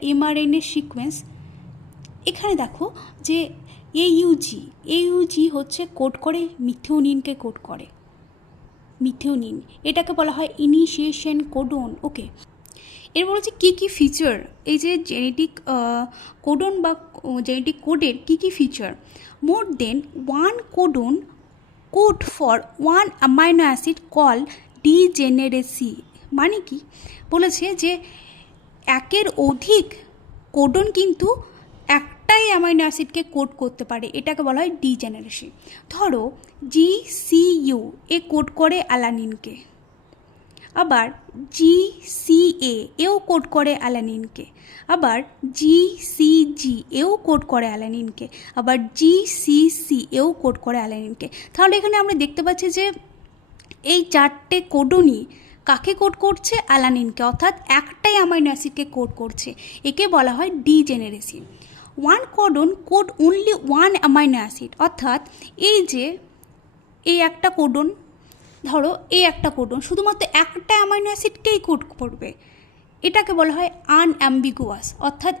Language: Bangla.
MRNA sequence. এখানে দেখো যে এইউজি হচ্ছে কোড করে মিথিওনিনকে কোড করে, মিথিওনিন, এটাকে বলা হয় ইনিশিয়েশন কোডন। ওকে, এরপর হচ্ছে কী কী ফিচার, এই যে জেনেটিক কোডন বা জেনেটিক কোডের কী কী feature. More than one codon code for one amino acid call degeneracy. মানে কি বলেছে যে একের অধিক কোডন কিন্তু একটাই অ্যামাইনো অ্যাসিডকে কোড করতে পারে, এটাকে বলা হয় ডিজেনারেসি। ধরো GCU এ কোড করে অ্যালানিনকে, আবার GCA এও কোড করে অ্যালানিনকে, আবার GCG এও কোড করে অ্যালানিনকে, আবার GCC এও কোড করে অ্যালানিনকে। তাহলে এখানে আমরা দেখতে পাচ্ছি যে এই চারটে কোডনই কাকে কোড করছে? অ্যালানিনকে, অর্থাৎ একটাই অ্যামাইনো অ্যাসিডকে কোড করছে, একে বলা হয় degeneracy. One codon code only one amino acid, অর্থাৎ এই যে এই একটা কোডন, ধরো এই একটা কোডন শুধুমাত্র একটা অ্যামাইনো অ্যাসিডকেই কোড করবে, এটাকে বলা হয় আনঅ্যাম্বিগুয়াস, অর্থাৎ